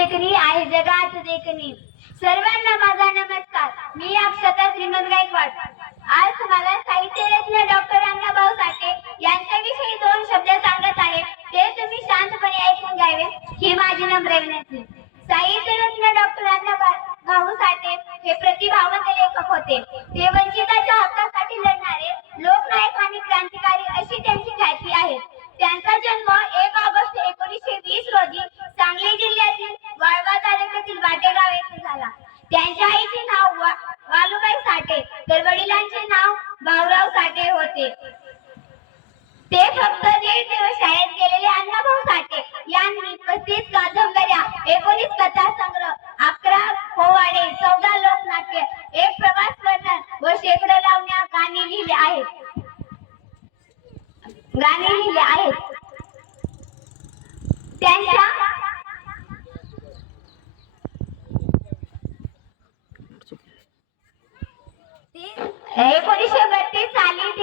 देखणी आहे जगात देखणी. सर्वांना माझा नमस्कार. मी अक्षता श्रीमंत गायकवाड. आज तुम्हाला साहित्यरत्न डॉक्टर अण्णाभाऊ साठे यांच्याविषयी 2 शब्द सांगत आहे. ते तुम्ही शांतपणे ऐकून घ्यावे ही माझी नम्र विनंती. साहित्यरत्न डॉक्टर अण्णाभाऊ साठे हे प्रतिभावंत लेखक होते. ते वंचितांच्या हक्कासाठी लढणारे लोकनायक आणि क्रांतिकारी अशी त्यांची ख्याती आहे. त्यांचा जन्म 1 ऑगस्ट 1920 रोजी सांगली जिल्ह्यातील वाळवा तालुक्यातील वाटेगाव येथे झाला. त्यांच्या आईचे नाव वालुबाई साठे तर वडिलांचे नाव भाऊराव साठे होते. ते फक्त 1.5 दिवस शाळेत गेलेले अण्णाभाऊ साठे यांनी 35 कादंबऱ्या, 19 कथा संग्रह, 11 पोवाडे, 14 लोकनाट्य, 1 प्रवास वर्णन व शेकडो लावण्या गाणी लिहिली आहेत. त्यांच्या 1932 साली